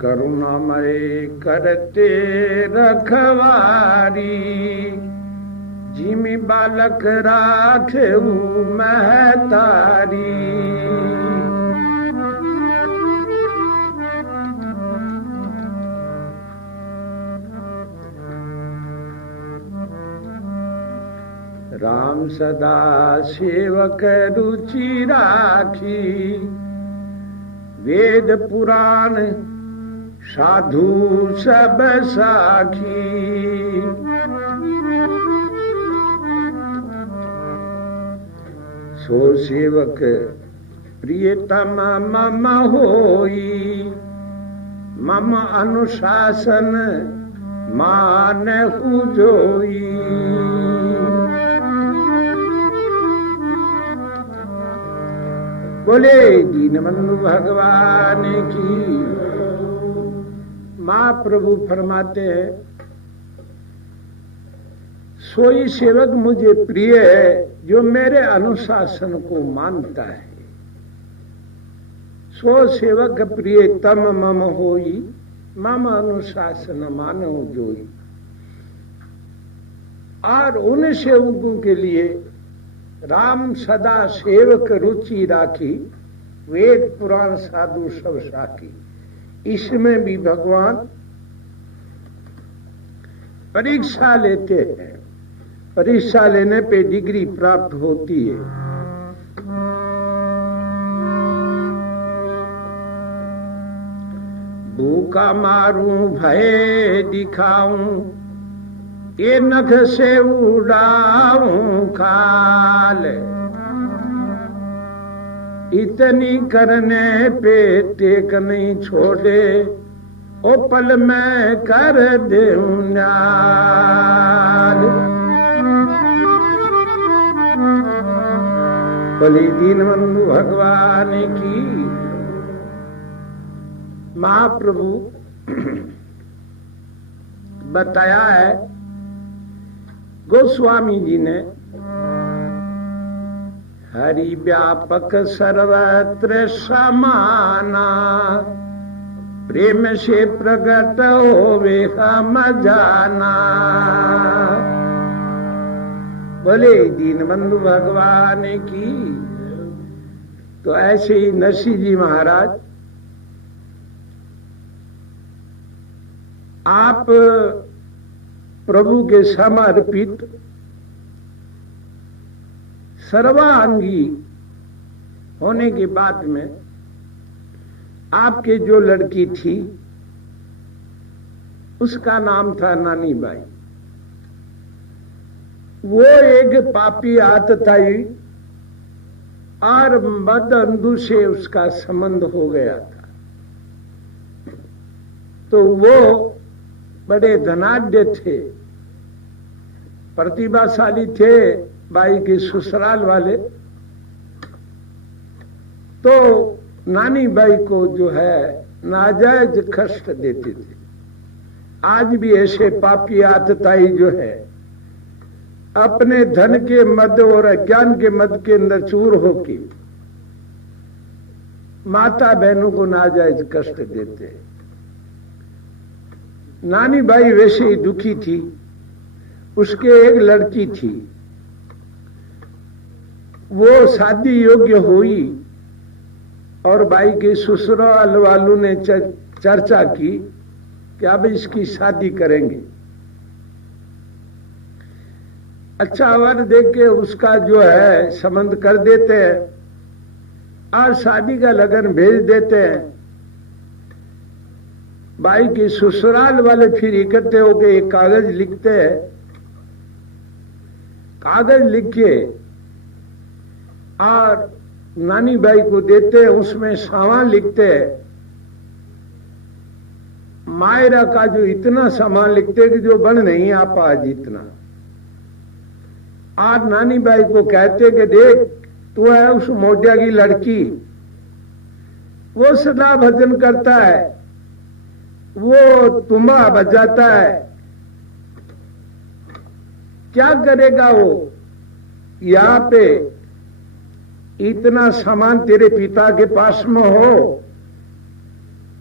करुणामय करते रखवारी, जिमि बालक राखेऊ महतारी। राम सदा सेवक रुचि राखी, वेद पुराण साधु सब साखी। सो सेवक प्रियतम मम होई, मम अनुशासन मानहु जोई। बोले दीनबंधु भगवान की। महाप्रभु फरमाते हैं, सोई सेवक मुझे प्रिय है जो मेरे अनुशासन को मानता है। सो सेवक प्रिय तम मम होई, मम अनुशासन मानो जोई। और उन सेवकों के लिए राम सदा सेवक रुचि राखी, वेद पुराण साधु सब साखी। इसमें भी भगवान परीक्षा लेते हैं। परीक्षा लेने पे डिग्री प्राप्त होती है। भूखा मारूं भय दिखाऊं, ये नख से उड़ाऊं खाल। इतनी करने पे टेक नहीं छोड़े, ओ पल में कर देऊं न्याल। बोले दीनबंधु भगवान की। महाप्रभु बताया है, गोस्वामी जी ने, हरि व्यापक सर्वत्र समाना, प्रेम से प्रकट होवे हम जाना। बोले दीनबंधु भगवान की। तो ऐसे ही नरसिंह जी महाराज, आप प्रभु के समर्पित सर्वांगी होने के बाद में आपके जो लड़की थी उसका नाम था नानी बाई। वो एक पापी आतताई और मद अंधु से उसका संबंध हो गया था। तो वो बड़े धनाढ्य थे, प्रतिभाशाली थे बाई के ससुराल वाले। तो नानी बाई को जो है नाजायज कष्ट देते थे। आज भी ऐसे पापी आतताई जो है अपने धन के मद और अज्ञान के मद के अंदर चूर होके माता बहनों को नाजायज कष्ट देते हैं। नानी बाई वैसे ही दुखी थी। उसके एक लड़की थी, वो शादी योग्य हुई और बाई के ससुराल वालों ने चर्चा की कि अब इसकी शादी करेंगे। अच्छा वर देख के उसका जो है संबंध कर देते हैं और शादी का लगन भेज देते हैं। बाई के ससुराल वाले फिर इकट्ठे होकर एक कागज लिखते हैं। कागज लिख के और नानी बाई को देते हैं। उसमें सामान लिखते हैं। मायरा का जो इतना सामान लिखते हैं कि जो बन नहीं आ पा जितना। आज नानी बाई को कहते कि देख तू है उस मोटिया की लड़की, वो सदा भजन करता है, वो तुम्बा बजाता है, क्या करेगा वो? यहाँ पे इतना सामान तेरे पिता के पास में हो,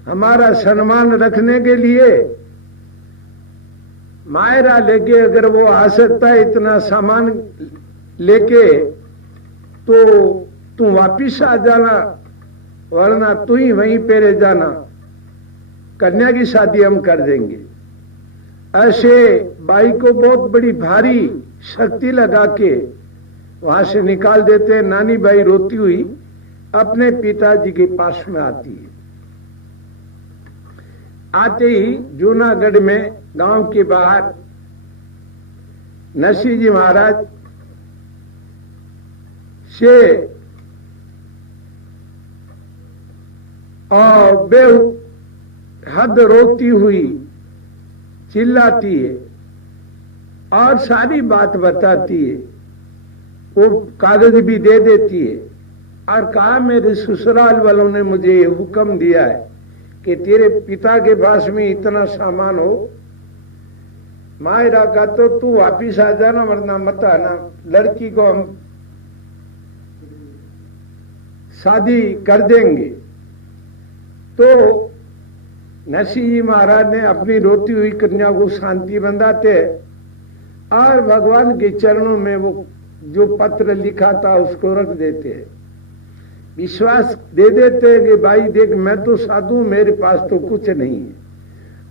हमारा सम्मान रखने के लिए मायरा लेके अगर वो आ सकता है इतना सामान लेके, तो तू वापिस आ जाना, वरना तू ही वहीं पे रह जाना, कन्या की शादी हम कर देंगे। ऐसे बाई को बहुत बड़ी भारी शक्ति लगा के वहां से निकाल देते। नानी बाई रोती हुई अपने पिताजी के पास में आती है। आते ही जूनागढ़ में गांव के बाहर नरसिंह जी महाराज से और बेहद रोती हुई चिल्लाती है और सारी बात बताती है। वो कागज भी दे देती है और कहा मेरे ससुराल वालों ने मुझे ये हुक्म दिया है कि तेरे पिता के पास में इतना सामान हो, मायरा का तो तू वापिस आ जाना, वरना मत आना, लड़की को हम शादी कर देंगे। तो नरसिंह जी महाराज ने अपनी रोती हुई कन्या को शांति बंधाते और भगवान के चरणों में वो जो पत्र लिखा था उसको रख देते हैं। विश्वास दे देते हैं कि भाई देख मैं तो साधु, मेरे पास तो कुछ नहीं है,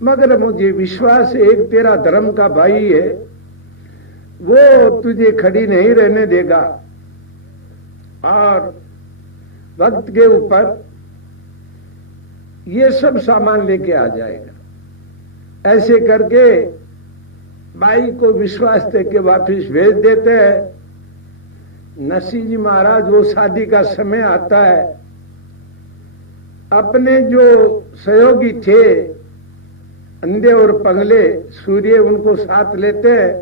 मगर मुझे विश्वास है एक तेरा धर्म का भाई है, वो तुझे खड़ी नहीं रहने देगा और वक्त के ऊपर ये सब सामान लेके आ जाएगा। ऐसे करके बाई को विश्वास दे के वापिस भेज देते हैं। नरसिंह जी महाराज वो शादी का समय आता है, अपने जो सहयोगी थे अंधे और पगले सूर्य उनको साथ लेते हैं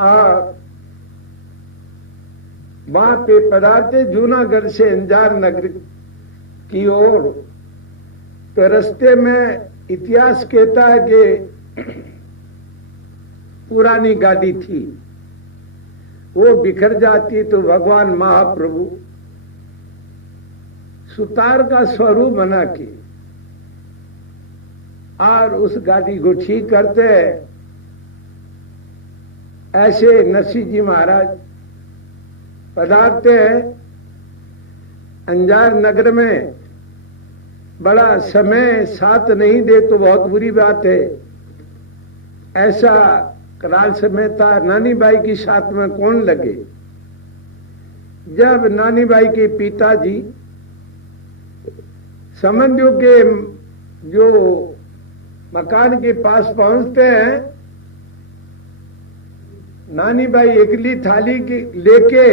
और वहां पे पधारते जूनागढ़ से अंजार नगर की ओर। तो रास्ते में इतिहास कहता है कि पुरानी गाड़ी थी, वो बिखर जाती तो भगवान महाप्रभु सुतार का स्वरूप बना के और उस गाड़ी को ठीक करते हैं। ऐसे नरसिंह जी महाराज पधारते हैं अंजार नगर में। बड़ा समय साथ नहीं दे तो बहुत बुरी बात है, ऐसा कराल समय था। नानी बाई की साथ में कौन लगे। जब नानी बाई के पिताजी समंधियों के जो मकान के पास पहुंचते हैं, नानी बाई एकली थाली की लेके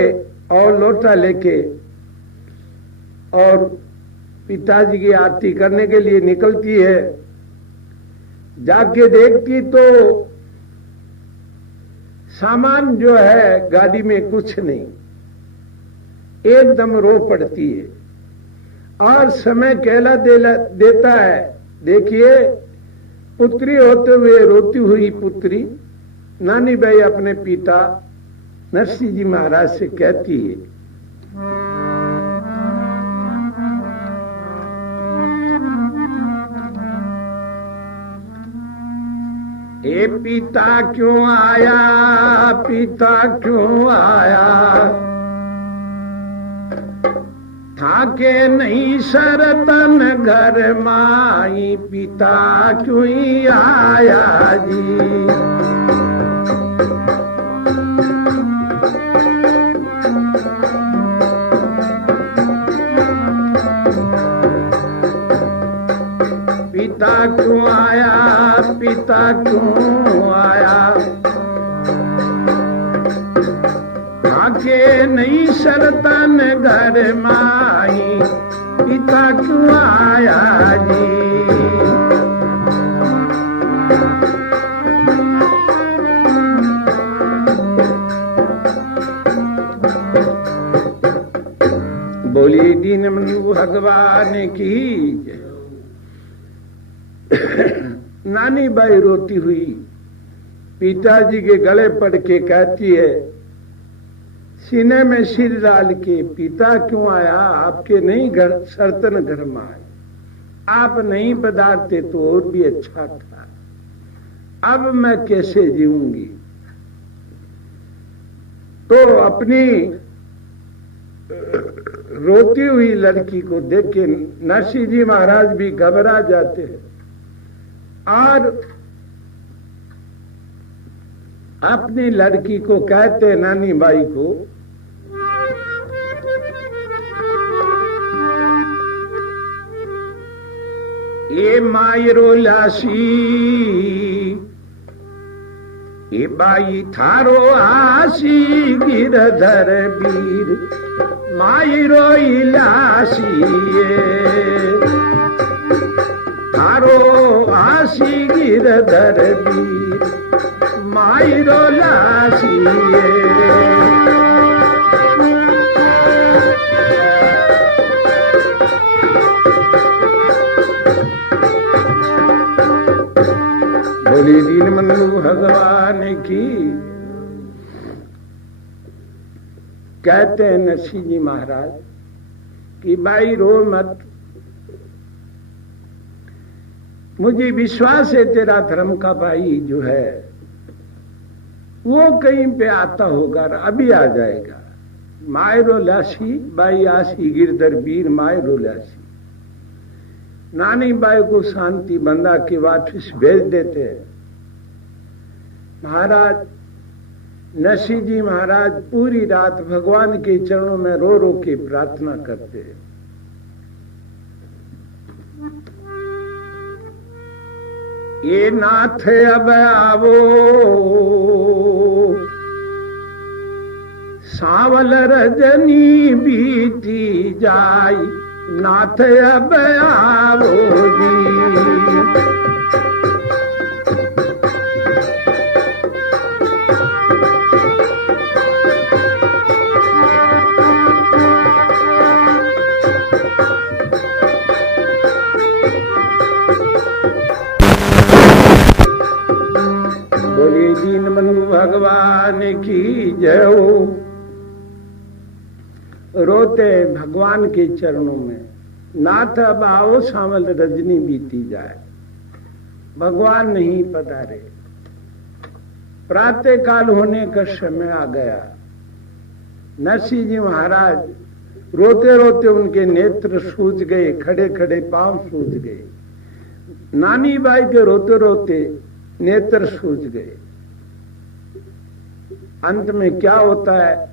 और लोटा लेके और पिताजी की आरती करने के लिए निकलती है। जाके देखती तो सामान जो है गाड़ी में कुछ नहीं, एकदम रो पड़ती है और समय कहला देता है। देखिए पुत्री होते हुए रोती हुई पुत्री नानी बाई अपने पिता नरसिंह जी महाराज से कहती है, ए पिता क्यों आया, पिता क्यों आया, थाके नहीं सरतन घर माई, पिता क्यों ही आया जी। पिता क्यों आया, पिता क्यों आया, आके नहीं सरतन घर माई, पिता क्यों आया जी। बोली दीनबंधु भगवान की जय। नानी बाई रोती हुई पिताजी के गले पड़ के कहती है, सीने में सिर डाल के, पिता क्यों आया, आपके नहीं घर सर्तन घर में आए, आप नहीं पधारते तो और भी अच्छा था, अब मैं कैसे जीऊंगी। तो अपनी रोती हुई लड़की को देख के नरसिंह जी महाराज भी घबरा जाते हैं और अपनी लड़की को कहते, नानी बाई को, ये मायरो लासी, ये बाई थारो आसी गिरधर वीर, मायरो इलासी थारो आसी गिरधर वीर, मायरो लासी। बोली दीनबंधु भगवान की। कहते हैं नरसिंह जी महाराज कि भाई रो मत, मुझे विश्वास है तेरा धर्म का भाई जो है वो कहीं पे आता होगा, अभी आ जाएगा। मायरो लासी बाई आसी गिरधर वीर, मायरो लासी। नानी बाई को शांति बंदा के वापस भेज देते हैं। महाराज नरसिंह जी महाराज पूरी रात भगवान के चरणों में रो रो के प्रार्थना करते हैं। ये नाथ अब आवो, सावल रजनी बीती जाई, नाथ अब आवो जी। बोलिए दीनबंधु भगवान की जय हो। रोते भगवान के चरणों में, नाथ अब आओ सावल रजनी बीती जाए। भगवान नहीं पधारे, प्रातः काल होने का समय आ गया। नरसिंह जी महाराज रोते रोते उनके नेत्र सूज गए, खड़े खड़े पांव सूज गए। नानी बाई के रोते रोते नेत्र सूज गए। अंत में क्या होता है,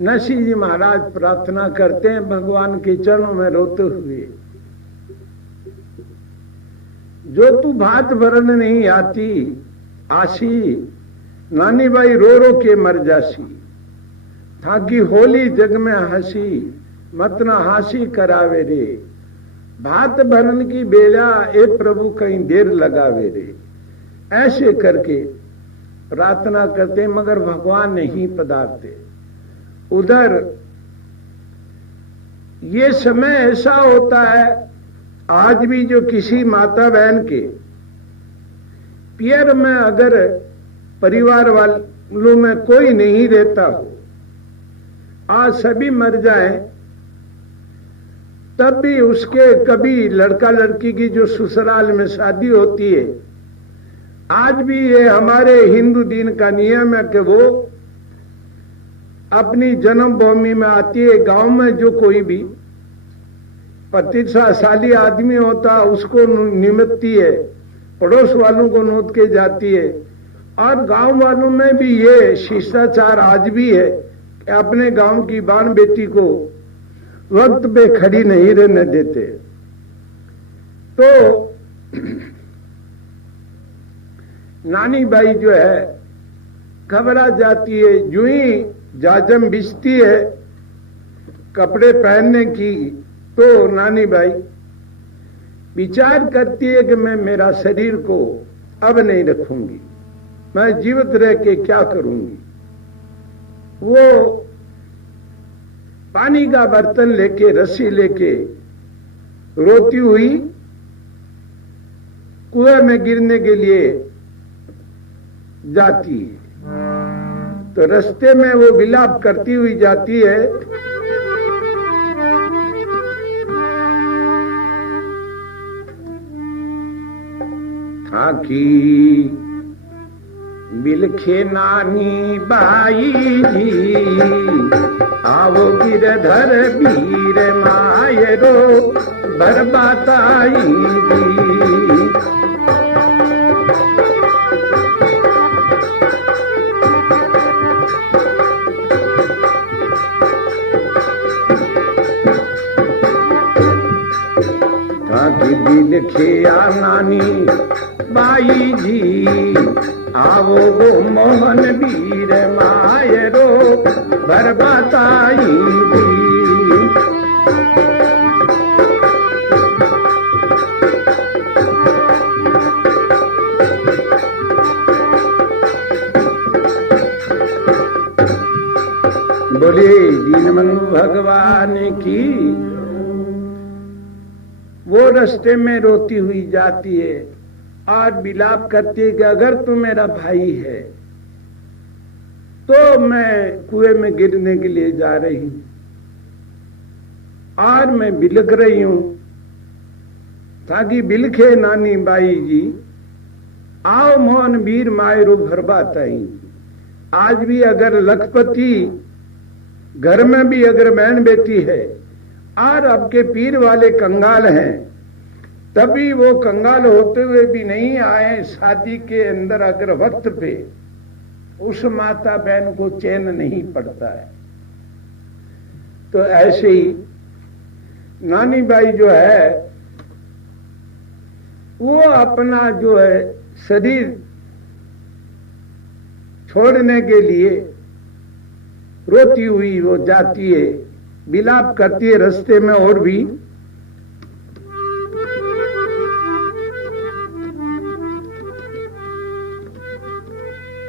नरसिंह जी महाराज प्रार्थना करते हैं भगवान के चरणों में रोते हुए, जो तू भात भरन नहीं आती आसी, नानी बाई रो रो के मर जासी। थाकी होली जग में हंसी, मत न हासी करावे रे। भात भरन की बेला ए प्रभु कहीं देर लगावे रे। ऐसे करके प्रार्थना करते मगर भगवान नहीं पधारते। उधर ये समय ऐसा होता है, आज भी जो किसी माता बहन के पियर में अगर परिवार वालों में कोई नहीं रहता हो, आज सभी मर जाएं, तब भी उसके कभी लड़का लड़की की जो ससुराल में शादी होती है, आज भी ये हमारे हिंदू दीन का नियम है कि वो अपनी जन्मभूमि में आती है। गांव में जो कोई भी प्रतिशाली आदमी होता उसको निमतती है, पड़ोस वालों को नोट के जाती है। और गांव वालों में भी ये शिष्टाचार आज भी है कि अपने गांव की बान बेटी को वक्त पे खड़ी नहीं रहने देते। तो नानी बाई जो है घबरा जाती है, यूं ही जाजम बिछती है कपड़े पहनने की, तो नानी बाई विचार करती है कि मैं मेरा शरीर को अब नहीं रखूंगी, मैं जीवित रह के क्या करूंगी। वो पानी का बर्तन लेके, रस्सी लेके रोती हुई कुएं में गिरने के लिए जाती है। तो रास्ते में वो विलाप करती हुई जाती है। थाकी बिलखे नानी बाई जी, आओ गिरधर वीर मायरो बरबाताई जी। थाकी बिलखे नानी बाई जी, आवो गो मोहन वीर मायरो बरबाताई जी। बोले दीनबंधु भगवान की। वो रास्ते में रोती हुई जाती है और विलाप करती है कि अगर तू मेरा भाई है तो मैं कुएं में गिरने के लिए जा रही हूं और मैं बिलख रही हूं। ताकि बिलखे नानी बाई जी, आओ मोहन वीर मायरो भरबाताई। आज भी अगर लखपति घर में भी अगर बहन बेटी है और आपके पीर वाले कंगाल हैं, तभी वो कंगाल होते हुए भी नहीं आए शादी के अंदर अगर वक्त पे, उस माता बहन को चैन नहीं पड़ता है। तो ऐसे ही नानी बाई जो है वो अपना जो है शरीर छोड़ने के लिए रोती हुई वो जाती है, विलाप करती है रास्ते में। और भी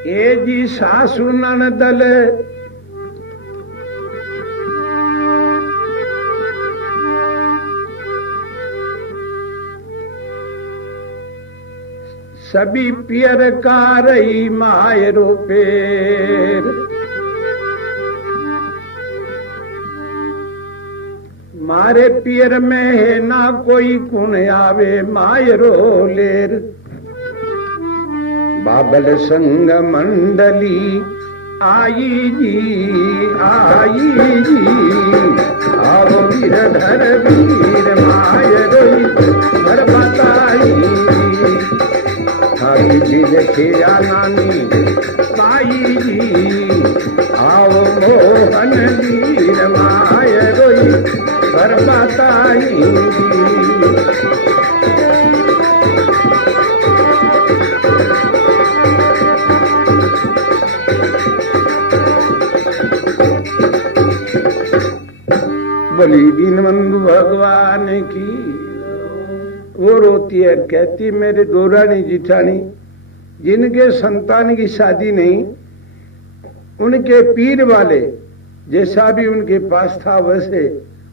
ए जी सासु ननदल सभी पियर का रही मायरो पेर। मारे पियर में है ना कोई कुण आवे मायरो लेर। बाबल संग मंडली आई जी, आई जी, आओ गिरधर वीर मायरो बरबाताई। थाकी बिलखे नानी बाई जी, आओ मोहन वीर मायरो बरबाताई। बोली दीनबंधु भगवान की। वो रोती है, कहती मेरे दोरानी जिठानी जिनके संतान की शादी नहीं, उनके पीर वाले जैसा भी उनके पास था वैसे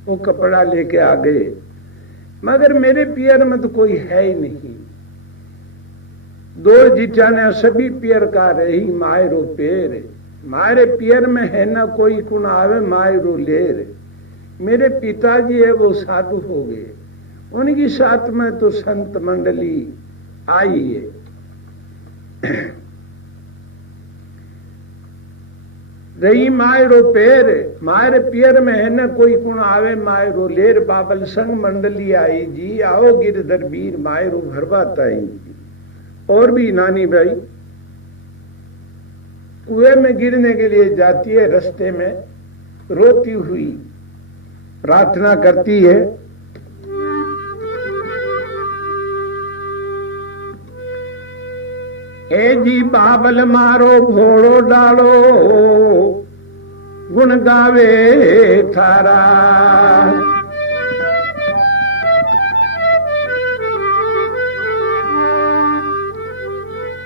वो कपड़ा लेके आ गए, मगर मेरे पियर में तो कोई है ही नहीं। दो जिठाने सभी पियर का रही मायरो पेर। मारे पियर में है ना कोई कुण आवे मायरो लेर। मेरे पिताजी है वो साधु हो गए, उनकी साथ में तो संत मंडली आई है। रही मायरो पेर, मायर पियर में है न कोई कुण आवे मायरो लेर। बाबल संग मंडली आई जी, आओ गिरधर वीर मायरो भरबाताई जी। और भी नानी भाई कुएं में गिरने के लिए जाती है, रास्ते में रोती हुई प्रार्थना करती है। ए जी बाबल मारो भोड़ो डालो, गुण गावे थारा।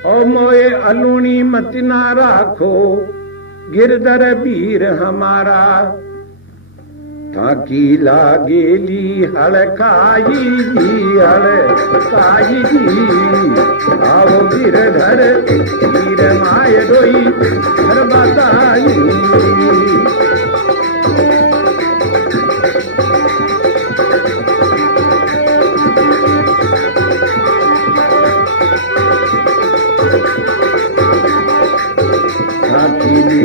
ओ मोए अलूणी मत ना राखो, गिरधर वीर हमारा। ताकि लागेली हड़काई जी आओ गिरधर वीर माय रोई हर बताई।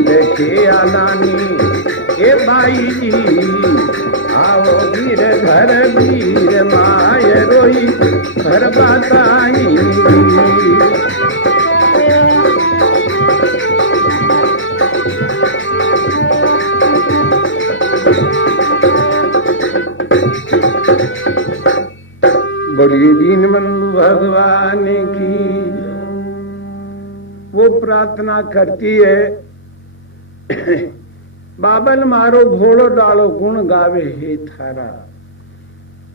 लिखे आलानी ए बाई जी आओ वीर घर वीर माय रोई घर बताई। बोलिए दीनबंधु भगवान की। वो प्रार्थना करती है बाबल मारो भोड़ो डालो गुण गावे हे थारा।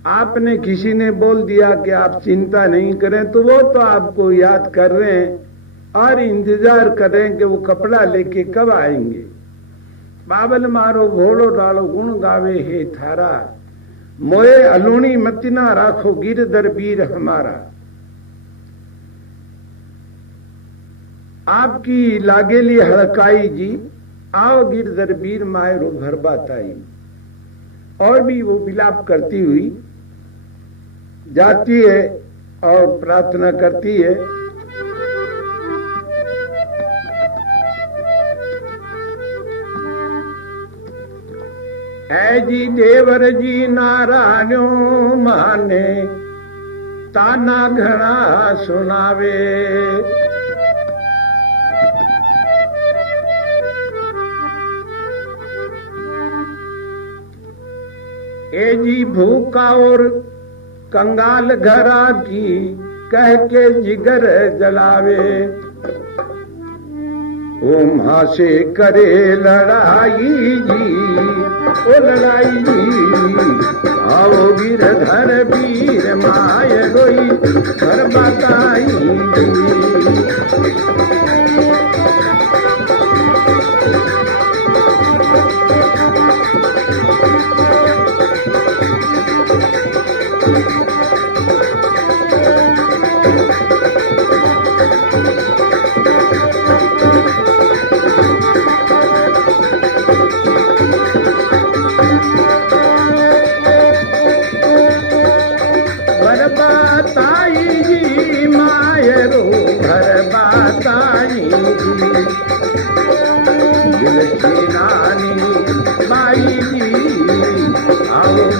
आपने किसी ने बोल दिया कि आप चिंता नहीं करें तो वो तो आपको याद कर रहे हैं और इंतजार कर रहे हैं कि वो कपड़ा लेके कब आएंगे। बाबल मारो भोड़ो डालो गुण गावे हे थारा। मोए अलूणी मतिना राखो गिरधर वीर हमारा। आपकी लागेली हड़काई जी आओ गिरधर वीर मायरो घर बताई। और भी वो विलाप करती हुई जाती है और प्रार्थना करती है। ऐ जी देवर जी नारायणो माने ताना घना सुनावे। ए जी भूखा और कंगाल घरा की कह के जिगर जलावे। ओ मां से करे लड़ाई जी ओ लड़ाई जी आओ गिरधर वीर माय रोई घर बताई।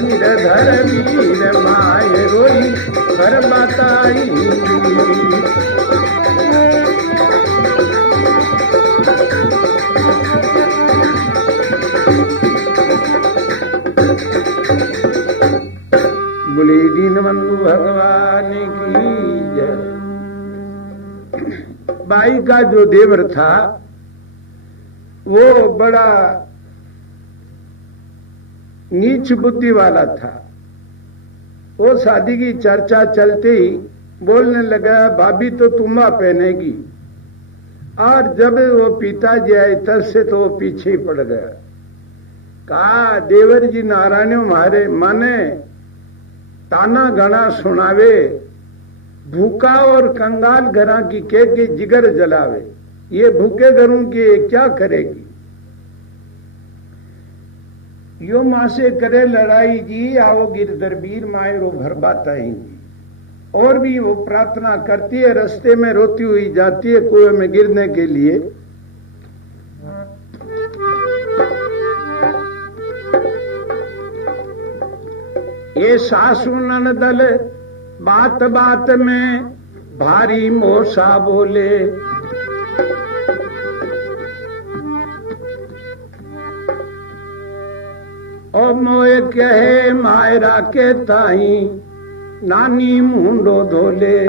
गिरधर वीर माय रोई घर बताई। बोले दीनबंधु भगवान की जय। बाई का जो देवर था वो बड़ा नीच बुद्धि वाला था। वो शादी की चर्चा चलते ही बोलने लगा भाभी तो तुम्हा पहनेगी। और जब वो पिताजी आए तब से तो वो पीछे ही पड़ गया। कहा देवर जी नारायण मारे माने ताना गणा सुनावे। भूखा और कंगाल घरा की के जिगर जलावे। ये भूखे घरों की क्या करेगी। यो मां से करे लड़ाई जी आओ गिरधर वीर मायरो घर बताएंगी। और भी वो प्रार्थना करती है। रास्ते में रोती हुई जाती है कुएं में गिरने के लिए। ये सासू ननदल बात बात में भारी मोसा बोले। ओ मोए कहे मायरा के ताई नानी मुंडो धोले।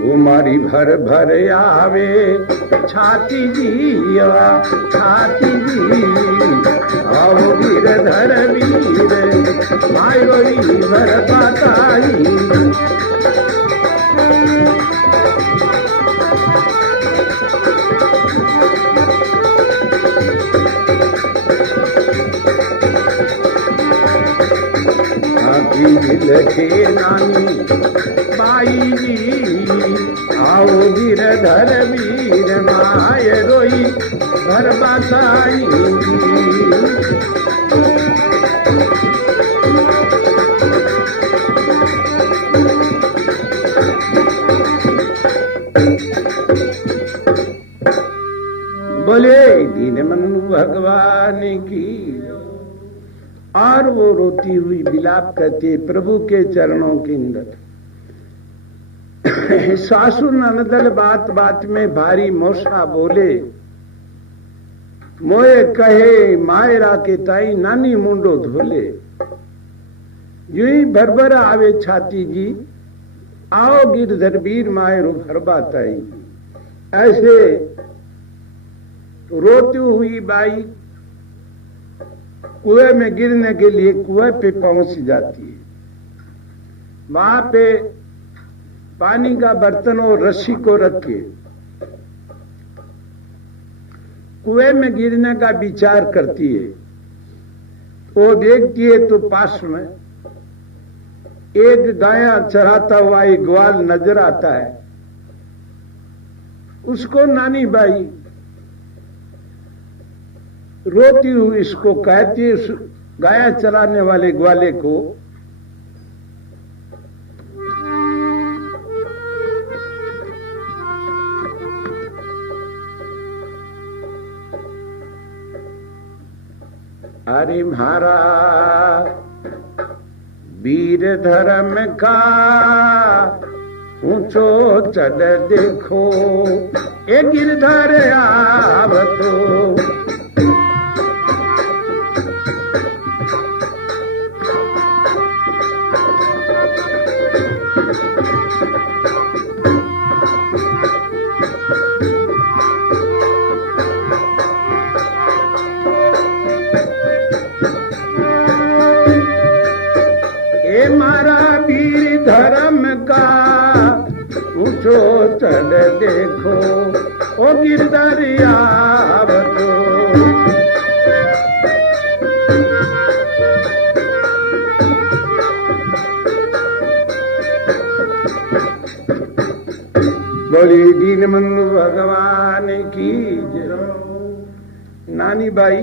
वो मारी भर भर आवे छाती जी छाती जी आओ गिरधर वीर मायरो भर बताई। थे नानी बाई जी, आओ गिरधर वीर माय रोई भर बताई। बोले दीनबंधु भगवान की। और वो रोती हुई विलाप करती प्रभु के चरणों के अंदर। सासु ननदल बात बात में भारी मोसा बोले, मोए कहे मायरा के ताई नानी मुंडो धोले। यूं ही भरभर आवे छाती जी, आओ गिरधर वीर मायरो भरबा ताई। ऐसे रोती हुई बाई कुएं में गिरने के लिए कुएं पे पहुंच जाती है। वहां पे पानी का बर्तन और रस्सी को रखे कुएं में गिरने का विचार करती है। वो देखती है तो पास में एक गाया चराता हुआ एक ग्वाल नजर आता है। उसको नानी बाई रोती हुई इसको कहती है, उस गाया चराने वाले ग्वाले को, अरे म्हारा वीर धर्म का ऊंचो चढ़ देखो, ए गिरधर आवतो। चढ़ देखो ओ गिरधर आवतो। बोली दीनबंधु भगवान की जय। नानी बाई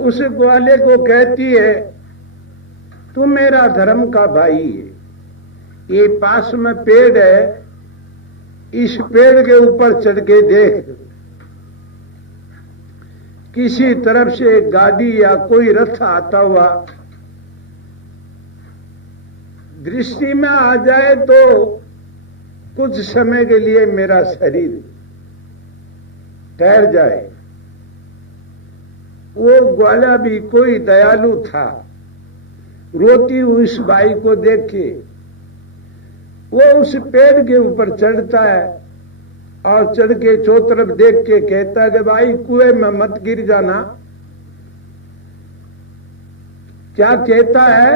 उस ग्वाले को कहती है, तू मेरा धर्म का भाई है। ये पास में पेड़ है, इस पेड़ के ऊपर चढ़ के देख, किसी तरफ से गाड़ी या कोई रथ आता हुआ दृष्टि में आ जाए तो कुछ समय के लिए मेरा शरीर ठहर जाए। वो ग्वाला भी कोई दयालु था। रोती हुई इस बाई को देख के वो उस पेड़ के ऊपर चढ़ता है और चढ़ के चौतरफ देख के कहता है कि भाई कुएं में मत गिर जाना। क्या कहता है?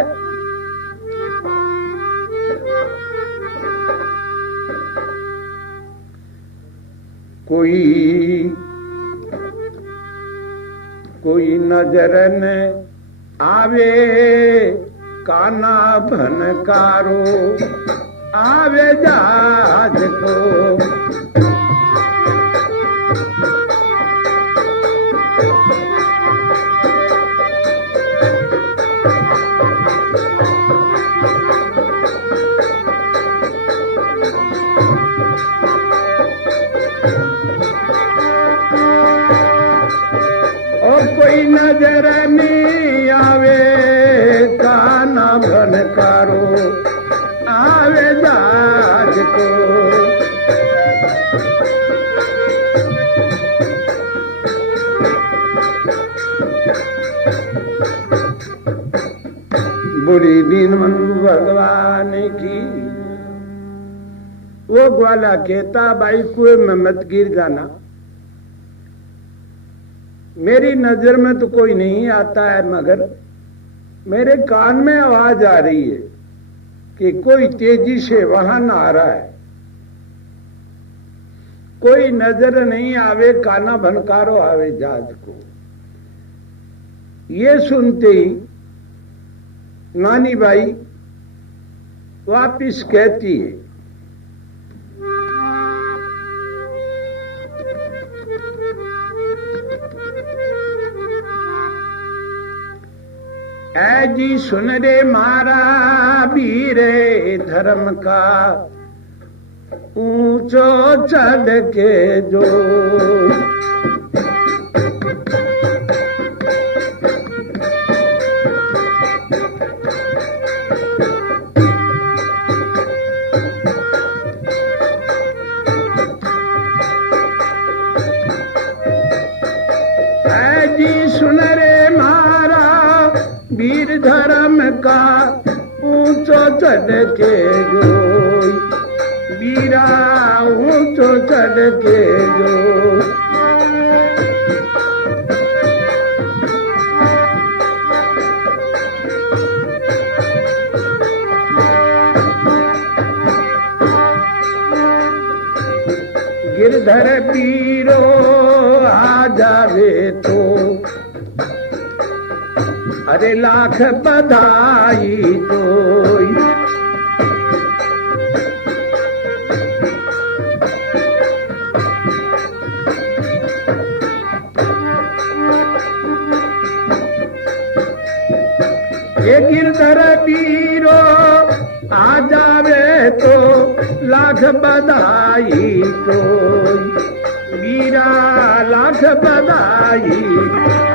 कोई नजर न आवे काना भनकारो, आवे जहाज को। और कोई नजर नहीं आवे काना भनकारो, आवे जहाज को। बुरी दीनबंधु भगवान की। वो ग्वाला कहता भाई कुएं में मत गिर जाना। मेरी नजर में तो कोई नहीं आता है, मगर मेरे कान में आवाज आ रही है कि कोई तेजी से वाहन आ रहा है। कोई नजर नहीं आवे काना भनकारो, आवे जहाज को। ये सुनते ही नानी बाई वापिस कहती है, ऐ जी सुन रे मारा वीरे धर्म का ऊंचो चढ़ के जो, ऐ जी सुन रे मारा वीर धर्म का ऊंचो चढ़ के जो, वीरा ऊंचो चढ़ के जो, गिरधर पीरो आ जावे तो अरे लाख बधाई तो, ये गिरधर पीरो आ जावे तो लाख बधाई तो, वीरा लाख बधाई।